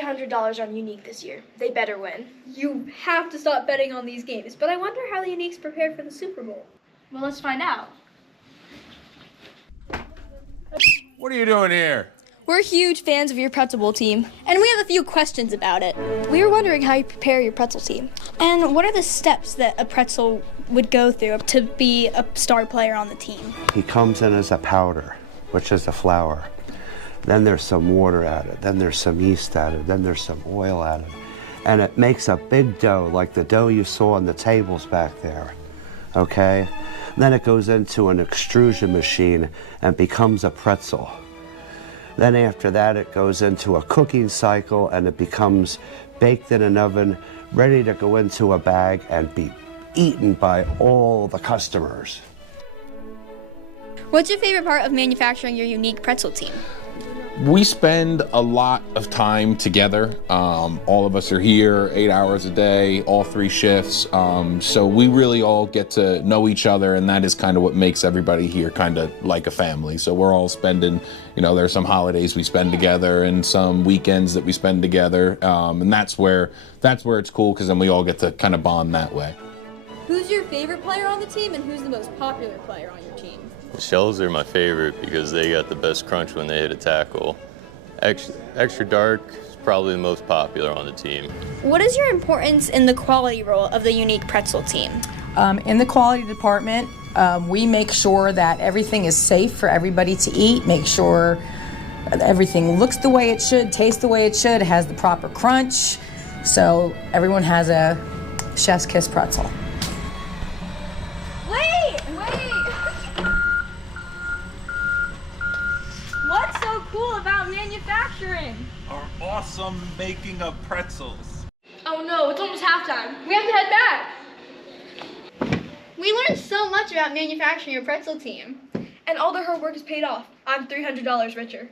$300 on Unique this year. They better win. You have to stop betting on these games, but I wonder how the Uniques prepare for the Super Bowl. Well, let's find out. What are you doing here? We're huge fans of your pretzel bowl team, and we have a few questions about it. We were wondering how you prepare your pretzel team, and what are the steps that a pretzel would go through to be a star player on the team? He comes in as a powder, which is a flour. Then there's some water added, then there's some yeast added, then there's some oil added. And it makes a big dough, like the dough you saw on the tables back there, okay? Then it goes into an extrusion machine and becomes a pretzel. Then after that, it goes into a cooking cycle and it becomes baked in an oven, ready to go into a bag and be eaten by all the customers. What's your favorite part of manufacturing your unique pretzel team? We spend a lot of time together. All of us are here 8 hours a day, all 3 shifts. So we really all get to know each other, and that is kind of what makes everybody here kind of like a family. So we're all spending, there's some holidays we spend together and some weekends that we spend together. And that's where it's cool, because then we all get to kind of bond that way. Who's your favorite player on the team, and who's the most popular player on your team? The shells are my favorite because they got the best crunch when they hit a tackle. Extra dark is probably the most popular on the team. What is your importance in the quality role of the unique pretzel team? In the quality department, we make sure that everything is safe for everybody to eat, make sure everything looks the way it should, tastes the way it should, has the proper crunch, so everyone has a chef's kiss pretzel. What's so cool about manufacturing? Our awesome making of pretzels. Oh no, it's almost halftime. We have to head back. We learned so much about manufacturing your pretzel team. And all the hard work is paid off. I'm $300 richer.